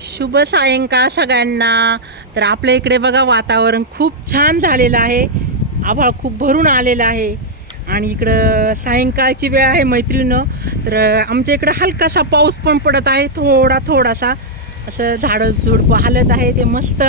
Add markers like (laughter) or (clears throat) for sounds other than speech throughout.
शुभ सायंकाळ सगळ्यांना. तर आपल्या इकडे बघा वातावरण खूप छान झालेलं आहे. आभाळ खूप भरून आलेलं आहे. आणि इकडं सायंकाळची वेळ आहे मैत्रिणं तर आमच्या इकडं हलकासा पाऊस पण पडत आहे थोडा थोडासा. असं झाडं झुडपं हालत आहे ते मस्त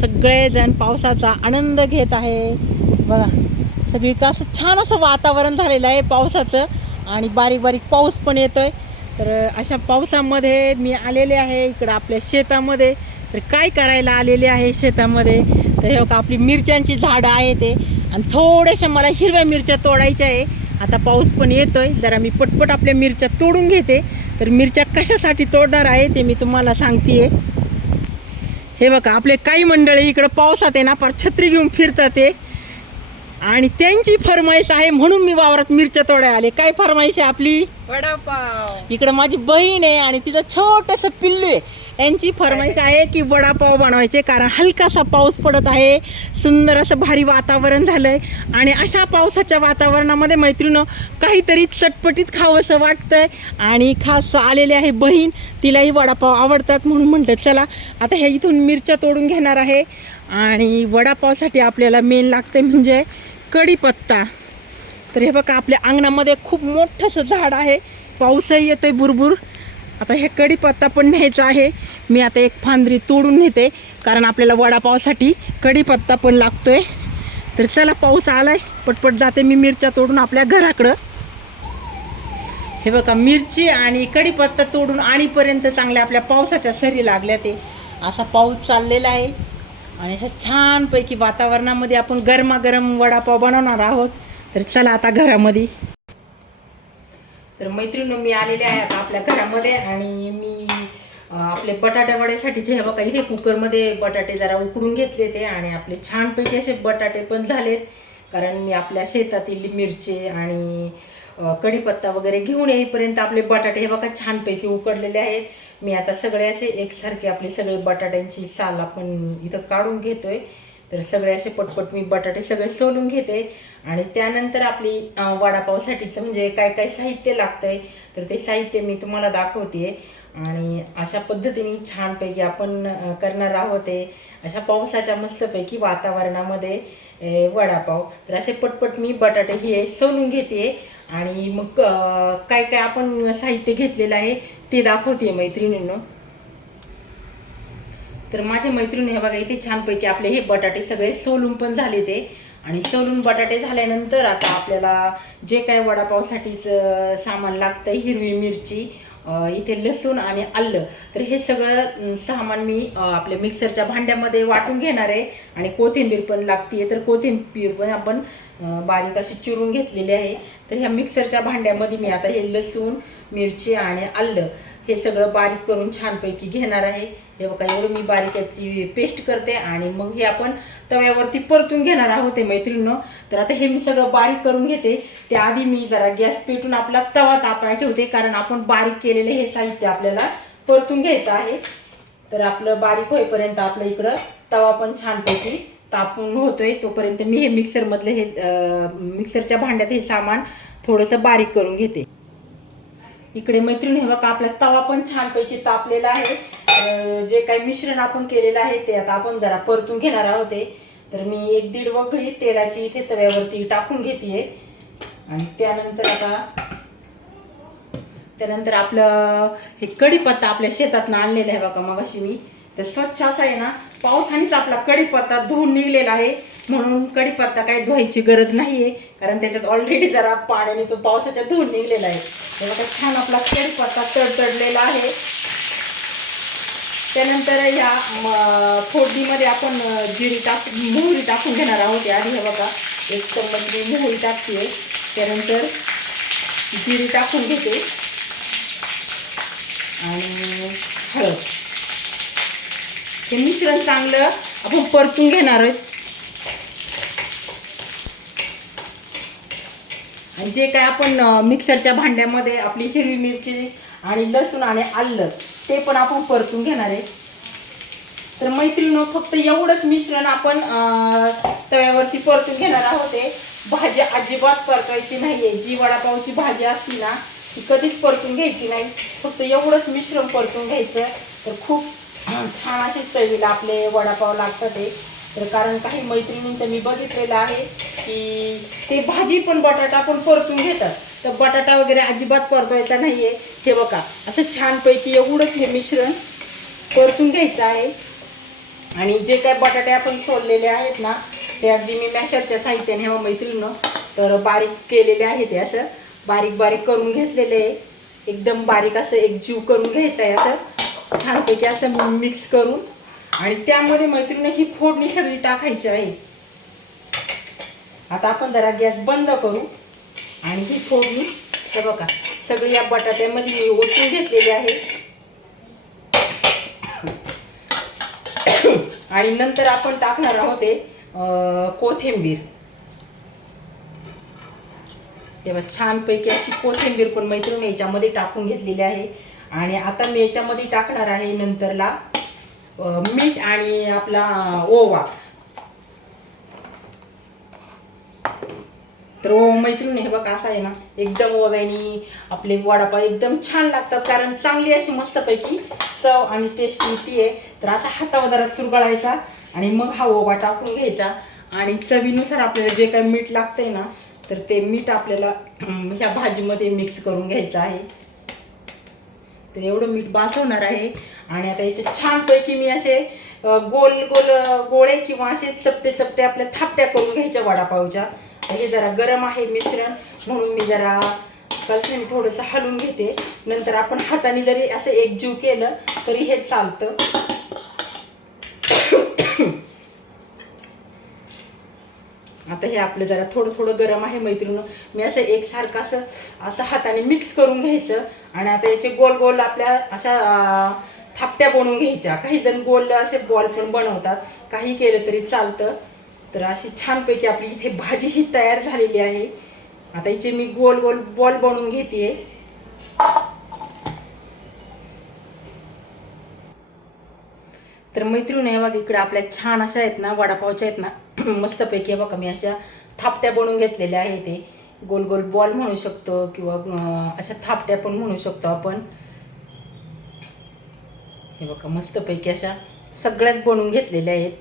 सगळेजण पावसाचा आनंद घेत आहे. बघा सगळीकडं असं छान असं वातावरण झालेलं आहे पावसाचं. आणि बारीक बारीक पाऊस पण येतो आहे तर अशा पावसामध्ये मी आलेले आहे इकडं आपल्या शेतामध्ये. तर काय करायला आलेले आहे शेतामध्ये? तर हे बघा आपली मिरच्यांची झाडं आहे ते. आणि थोड्याशा मला हिरव्या मिरच्या तोडायच्या आहे. आता पाऊस पण येतोय. जरा मी पटपट आपल्या मिरच्या तोडून घेते. तर मिरच्या कशासाठी तोडणार आहे ते मी तुम्हाला सांगते हे बघा आपले काही मंडळी इकडं पावसात आहे ना फार छत्री घेऊन फिरतात ते. आणि त्यांची फरमाईश आहे म्हणून मी वावरात मिरच्या तोडाय आले. काय फरमाईश आहे आपली? वडापाव. इकडे माझी बहीण आहे आणि तिचं छोटस पिल्लू आहे. यांची फरमाईश आहे की वडापाव बनवायचे कारण हलकासा पाऊस पडत आहे. सुंदर असं भारी वातावरण झालंय. आणि अशा पावसाच्या वातावरणामध्ये मैत्रिणं काहीतरी चटपटीत खावंसं वाटतंय. आणि खास आलेले आहे बहीण. तिलाही वडापाव आवडतात म्हणून म्हणतात चला आता ह्या इथून मिरच्या तोडून घेणार आहे. आणि वडापावसाठी आपल्याला मेन लागते म्हणजे कढीपत्ता. तर हे बघा आपल्या अंगणामध्ये खूप मोठंसं झाड आहे. पाऊसही येतोय बुरबुर आता हे कढीपत्ता पण न्यायचा आहे. मी आता एक फांदरी तोडून नेते. कारण आपल्याला वडापावसाठी कढीपत्ता पण लागतो आहे तर चला पाऊस आलाय. पटपट जाते मी मिरच्या तोडून आपल्या घराकडं. हे बघा मिरची आणि कढीपत्ता तोडून आणीपर्यंत चांगल्या आपल्या पावसाच्या सरी लागल्या ते. असा पाऊस चाललेला आहे. आणि अशा छानपैकी वातावरणामध्ये आपण गरमागरम वडापाव बनवणार आहोत. तर चला आता घरामध्ये. तर मैत्रिणी मी आलेले आहे आता आपल्या घरामध्ये आणि मी आपले बटाट्यावड्यासाठी जे हे बघा इथे कुकरमध्ये बटाटे जरा उकडून घेतले ते आणि आपले छानपैकी असे बटाटे पण झालेत. कारण मी आपल्या शेतातील मिरची आणि कढीपत्ता वगैरे घेऊन येईपर्यंत आपले बटाटे हे बघा छानपैकी उकडलेले आहेत. मी आता सगळे असे एकसारखे आपले सगळे बटाट्यांची साल आपण इथं काढून घेतोय. तर सगळे असे पटपट मी बटाटे सगळे सोलून घेते. आणि त्यानंतर आपली वडापावसाठीचं म्हणजे काय काय साहित्य लागतंय तर ते साहित्य मी तुम्हाला दाखवते. आणि अशा पद्धतीने छानपैकी आपण करणार आहोत ते अशा पावसाच्या मस्तपैकी वातावरणामध्ये वडापाव. तर असे पटपट मी बटाटे हे सोलून घेते. आणि मग काय काय आपण साहित्य घेतलेलं आहे ते दाखवते मैत्रिणींनो. तर माझ्या मैत्रिणी हे बघा इथे छानपैकी आपले हे बटाटे सगळे सोलून पण झाले ते. आणि सोलून बटाटे झाल्यानंतर आता आपल्याला जे काय वडापावसाठीचं सामान लागतं हिरवी मिरची इथे लसूण आणि आलं. तर हे सगळं सामान मी आपल्या मिक्सरच्या भांड्यामध्ये वाटून घेणार आहे. आणि कोथिंबीर पण लागते तर कोथिंबीर पण आपण बारीक अशी चिरून घेतलेली आहे. तर ह्या मिक्सरच्या भांड्यामध्ये मी आता हे लसूण मिरची आणि आलं हे सगळं बारीक करून छानपैकी घेणार आहे. हे बघा एवढं मी बारीक याची पेस्ट करते आणि मग हे आपण तव्यावरती परतून घेणार आहोत ते मैत्रिणीनं. तर आता हे मी सगळं बारीक करून घेते. त्याआधी मी जरा गॅस पेटून आपला तवा तापाय ठेवते कारण आपण बारीक केलेले हे साहित्य आपल्याला परतून घ्यायचं आहे. तर आपलं बारीक होईपर्यंत आपलं इकडं तवा पण छानपैकी तापून होतोय. तोपर्यंत मी हे मिक्सरमधलं हे मिक्सरच्या भांड्यात हे सामान थोडंसं बारीक करून घेते. इकडे मैत्रिणी हे बघा आपला तवा पण छानपैकी तापलेला आहे. जे काही मिश्रण आपण केलेलं आहे ते आता आपण जरा परतून घेणार आहोत ते. तर मी एक दीड वगळी तेलाची इथे तव्यावरती टाकून घेते आणि त्यानंतर आता त्यानंतर आपलं हे कढीपत्ता आपल्या शेतातनं आणलेला आहे बघा मग मी. तर स्वच्छ असा आहे ना पावसानेच आपला कढीपत्ता धुवून निघलेला आहे. म्हणून कढीपत्ता काही धुवायची गरज नाही आहे कारण त्याच्यात ऑलरेडी जरा पाण्याने तो पावसाच्या धुवून निघलेला आहे. तर छान आपला कढीपत्ता तडतडलेला आहे. त्यानंतर ह्या फोडणीमध्ये आपण जिरी टाक मोहरी टाकून घेणार आहोत. आधी हे बघा एक चम्मच मी मोहरी टाकते. त्यानंतर जिरी टाकून घेते. आणि हळद. हे मिश्रण चांगलं आपण परतून घेणार आहोत. आणि जे काय आपण मिक्सरच्या भांड्यामध्ये आपली हिरवी मिरची आणि लसूण आणि आलं ते पण आपण परतून घेणार आहे. तर मैत्रिणी फक्त एवढंच मिश्रण आपण तव्यावरती परतून घेणार आहोत ते भाजी अजिबात परतायची नाहीये. जी वडापावची भाजी असती ना ती कधीच परतून घ्यायची नाही. फक्त एवढंच मिश्रण परतून घ्यायचं. तर खूप छान असेच चवीला आपले वडापाव लागतात ते तर कारण काही मैत्रिणींचं मी बघितलेलं आहे की ते भाजी पण बटाटा पण परतून घेतात. तर बटाटा वगैरे अजिबात परतवायचा नाही आहे हे बघा असं छानपैकी एवढंच हे मिश्रण परतून घ्यायचं आहे. आणि जे काय बटाटे आपण सोडलेले आहेत ना ते अगदी मी मॅशरच्या साहित्याने हवं मैत्रिणीनं तर बारीक केलेले आहे ते असं. बारीक बारीक करून घेतलेले आहे. एकदम बारीक असं एक जीव करून घ्यायचं आहे असं. छानपैकी असं मिक्स करून आणि त्यामध्ये मैत्रिणी ही फोडणी सगळी टाकायची आहे. आता आपण जरा गॅस बंद करू आणि ही फोडणी हे बघा सगळी या बटाट्यामध्ये मी ओतून घेतलेली आहे. आणि नंतर आपण टाकणार आहोत ते कोथिंबीर. तेव्हा छानपैकी अशी कोथिंबीर पण मैत्रिणी याच्यामध्ये टाकून घेतलेली आहे. आणि आता मी याच्यामध्ये टाकणार आहे नंतरला मीठ आणि आपला ओवा. तर ओ हे बघा असा आहे ना एकदम ओव्यानी आपले वडापाव एकदम छान लागतात कारण चांगली अशी मस्तपैकी चव आणि टेस्ट येते. आहे तर असा हातावर जरा सुरगळायचा आणि मग हा ओवा टाकून घ्यायचा. आणि चवीनुसार आपल्याला जे काही मीठ लागतंय ना तर ते मीठ आपल्याला ह्या भाजीमध्ये मिक्स करून घ्यायचं आहे. तर एवढं मीठ बास होणार आहे. आणि आता याचे छानपैकी मी असे गोल गोल गोळे किंवा असे चपटे चपटे आपल्या थापट्या करून घ्यायच्या वडापावच्या. हे जरा गरम आहे मिश्रण म्हणून मी जरा कसं थोडंसं हलवून घेते. नंतर आपण हाताने जरी असं एकजीव केलं तरी हे चालतं. आता हे आपलं जरा थोडं थोडं गरम आहे मैत्रिणी मी असं एकसारखं असं असं हाताने मिक्स करून घ्यायचं. आणि आता याचे गोल गोल आपल्या अशा थापट्या बनवून घ्यायच्या. काही जण गोल असे बॉल पण बनवतात. काही केलं तरी चालतं. तर अशी छानपैकी आपली इथे भाजी ही तयार झालेली आहे. आता याचे मी गोल गोल बॉल बनवून घेते. तर मैत्रिणी हे बघा इकडे आपल्या छान अशा आहेत ना वडापावच्या आहेत ना (clears throat) मस्तपैकी हे बघा मी अशा थापट्या बनवून घेतलेल्या आहे ते गोल गोल बॉल म्हणू शकतो किंवा अशा थापट्या पण म्हणू शकतो आपण. हे बघा मस्तपैकी अशा सगळ्याच बनवून घेतलेल्या आहेत.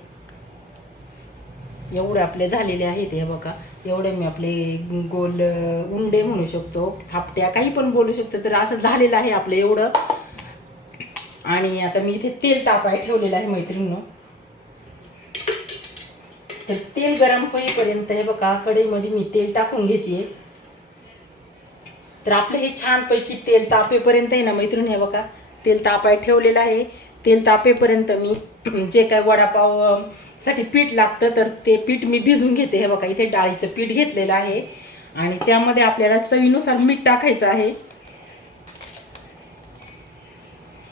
एवढे आपले झालेले आहेत हे बघा. एवढे मी आपले गोल उंडे म्हणू शकतो थापट्या काही पण बोलू शकतो तर असं झालेलं आहे आपलं एवढं. आणि आता मी इथे तेल तापाय ठेवलेलं आहे मैत्रिणीनं. तर तेल गरम होईपर्यंत हे बघा कढईमध्ये मी तेल टाकून घेते तर आपलं हे छानपैकी तेल तापेपर्यंत आहे ना मैत्रिणी हे बघा तेल तापाय ठेवलेलं आहे. तेल तापेपर्यंत मी (clears throat) जे काय वडापावसाठी पीठ लागतं तर ते पीठ मी भिजून घेते. हे बघा इथे डाळीचं पीठ घेतलेलं आहे. आणि त्यामध्ये आपल्याला चवीनुसार मीठ टाकायचं आहे.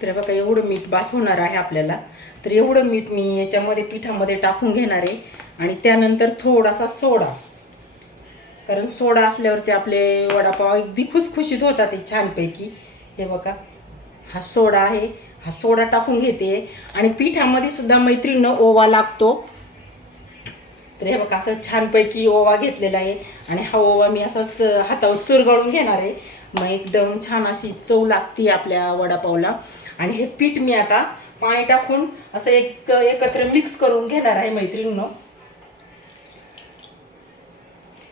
तर बघा एवढं मीठ बास होणार आहे आपल्याला. तर एवढं मीठ मी याच्यामध्ये पिठामध्ये टाकून घेणार आहे. आणि त्यानंतर थोडासा सोडा. कारण सोडा असल्यावरती आपले वडापाव अगदी खुसखुशीत होतात ते छानपैकी. हे बघा हा सोडा आहे. हा सोडा टाकून घेते. आणि पिठामध्ये सुद्धा मैत्रिणीनं ओवा लागतो. तर हे बघा असं छानपैकी ओवा घेतलेला आहे. आणि हा ओवा मी असाच हातावर चुरगळून घेणार आहे. मग एकदम छान अशी चव लागते आपल्या वडापावला. आणि हे पीठ मी आता पाणी टाकून असं एक एकत्र मिक्स करून घेणार आहे मैत्रिणीनं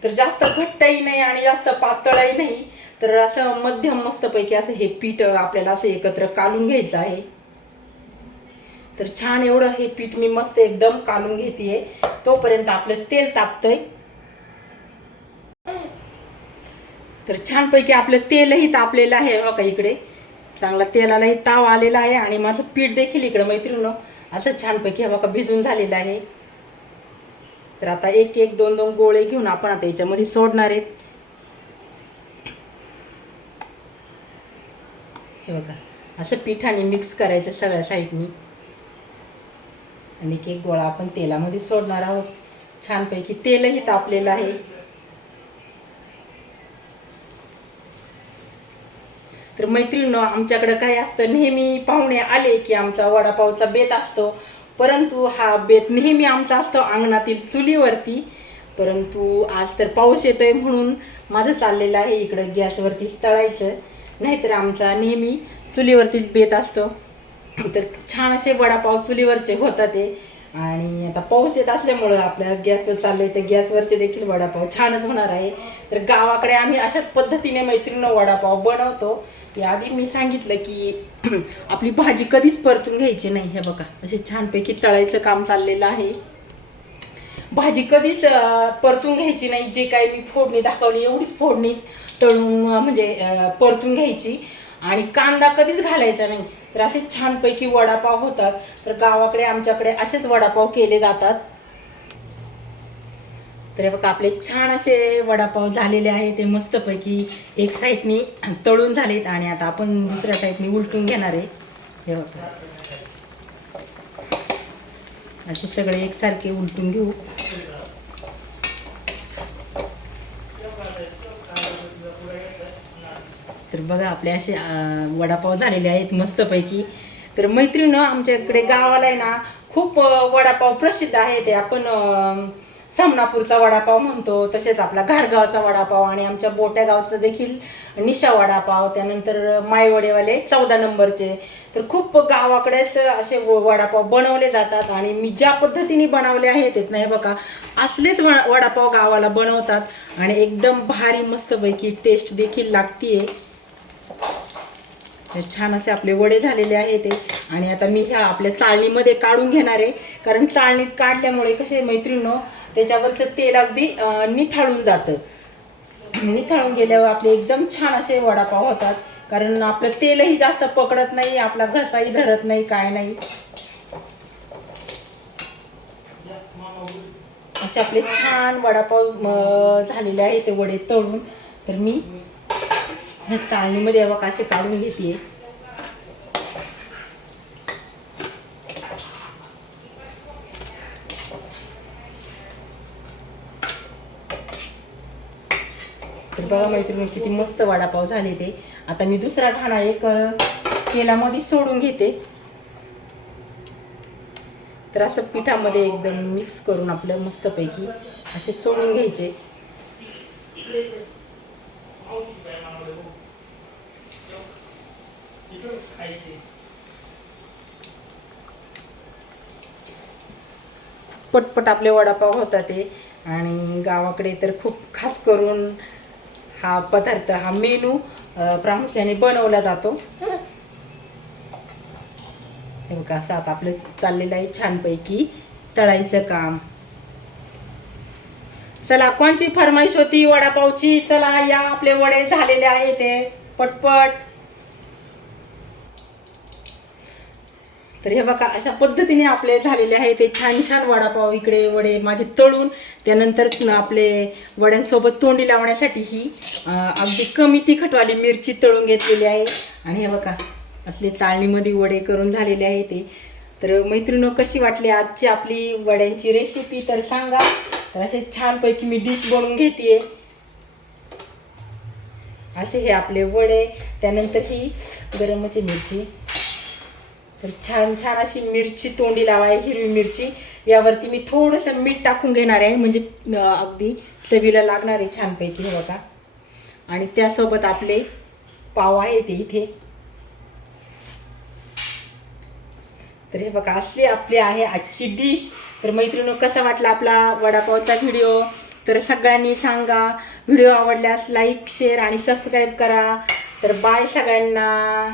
तर जास्त घट्टही नाही आणि जास्त पातळही नाही. तर असं मध्यम मस्तपैकी असं हे पीठ आपल्याला असं एकत्र कालून घ्यायचं आहे. तर छान एवढं हे पीठ मी मस्त एकदम कालून घेते तोपर्यंत आपलं तेल तापतंय. तर छानपैकी आपलं तेलही तापलेलं आहे बघा इकडे. चांगला तेलालाही ताव आलेला आहे आणि माझं पीठ देखील इकडं मैत्रिणीनं असं छानपैकी बघा भिजून झालेलं आहे. तर आता एक एक दोन दोन गोळे घेऊन आपण आता याच्यामध्ये सोडणार आहेत. हे बघा असं पिठाने मिक्स करायचं सगळ्या साईडनी. आणि एक एक गोळा आपण तेलामध्ये सोडणार आहोत. छानपैकी तेलही तापलेलं आहे. तर मैत्रिणीनं आमच्याकडं काय असतं नेहमी पाहुणे आले की आमचा वडापावचा बेत असतो. परंतु हा बेत नेहमी आमचा असतो अंगणातील चुलीवरती. परंतु आज तर पाऊस येतोय म्हणून माझं चाललेलं आहे इकडं गॅसवरतीच तळायचं. नाहीतर आमचा नेहमी चुलीवरतीच बेत असतो. तर छान असे वडापाव चुलीवरचे होतात ते. आणि आता पाऊस येत असल्यामुळं आपल्या गॅसवर चाललंय तर गॅसवरचे देखील वडापाव छानच होणार आहे. तर गावाकडे आम्ही अशाच पद्धतीने मैत्रिणीनं वडापाव बनवतो. आधी मी सांगितलं की (clears throat) आपली भाजी कधीच परतून घ्यायची नाही हे बघा. असे छानपैकी तळायचं काम चाललेलं आहे. भाजी कधीच परतून घ्यायची नाही जे काही मी फोडणी दाखवली एवढीच फोडणी तळून म्हणजे परतून घ्यायची. आणि कांदा कधीच घालायचा नाही. तर असे छानपैकी वडापाव होतात. तर गावाकडे आमच्याकडे असेच वडापाव केले जातात. तर हे बघा आपले छान असे वडापाव झालेले आहे ते मस्तपैकी एक साईडनी तळून झालेत आणि आता आपण दुसऱ्या साईडनी उलटून घेणार आहे. हे बघा. असे सगळे एकसारखे उलटून घेऊ. तर बघा आपले असे वडापाव झालेले आहेत मस्तपैकी. तर मैत्रीण आमच्याकडे गावाला आहे ना खूप वडापाव प्रसिद्ध आहे ते आपण समनापूरचा वडापाव म्हणतो तसेच आपला घारगावचा वडापाव आणि आमच्या बोट्या गावचं देखील निशा वडापाव त्यानंतर मायवडेवाले चौदा नंबरचे. तर खूप गावाकडेच असे व- वडापाव बनवले जातात आणि मी ज्या पद्धतीने बनवले आहेत ते नाही बघा असलेच वडापाव गावाला बनवतात आणि एकदम भारी मस्तपैकी टेस्ट देखील लागतीये. छान असे आपले वडे झालेले आहे ते आणि आता मी ह्या आपल्या चाळणीमध्ये काढून घेणार आहे. कारण चाळणीत काढल्यामुळे कसे मैत्रिणीनो त्याच्यावरचं तेल अगदी निथाळून जातं. (clears throat) निथाळून गेल्यावर आपले एकदम छान असे वडापाव होतात. कारण आपलं तेलही जास्त पकडत नाही आपला घसाही धरत नाही काय नाही. असे आपले छान वडापाव झालेले आहे ते वडे तळून. तर मी ह्या चाळणीमध्ये बघा असे काढून घेते बघा मैत्रिणी किती मस्त वडापाव झाले ते. आता मी दुसरा ठाणा एक तेलामध्ये सोडून घेते. तर असं पिठामध्ये एकदम मिक्स करून आपलं मस्तपैकी असे सोडून घ्यायचे. पटपट आपले वडापाव होतात ते. आणि गावाकडे तर खूप खास करून हा पदार्थ हा मेनू प्रामुख्याने बनवला जातो. हे बघा असं आता आपलं चाललेलं आहे छानपैकी तळायचं काम. चला कोणची फरमाईश होती? वडापावची? चला या आपले वडे झालेले आहे ते. पटपट. तर हे बघा अशा पद्धतीने आपले झालेले आहे ते छान छान वडापाव इकडे वडे माझे तळून. त्यानंतर आपले वड्यांसोबत तोंडी लावण्यासाठी ही अगदी कमी तिखटवाली मिरची तळून घेतलेली आहे. आणि हे बघा असले चाळणीमध्ये वडे करून झालेले आहे ते तर मैत्रिणं कशी वाटली आजची आपली वड्यांची रेसिपी तर सांगा. तर असे छानपैकी मी डिश बनवून घेते असे हे आपले वडे त्यानंतर ही गरमची मिरची. तर छान छान अशी मिरची तोंडी लावाय हिरवी मिरची. यावरती मी थोडंसं मीठ टाकून घेणार आहे. म्हणजे अगदी चवीला लागणार आहे छानपैकी हे बघा. आणि त्यासोबत आपले पाव आहे ते इथे. तर हे बघा असली आपली आहे आजची डिश. तर मैत्रिणी कसा वाटला आपला वडापावचा व्हिडिओ? तर सगळ्यांनी सांगा. व्हिडिओ आवडल्यास लाईक शेअर आणि सबस्क्राईब करा. तर बाय सगळ्यांना.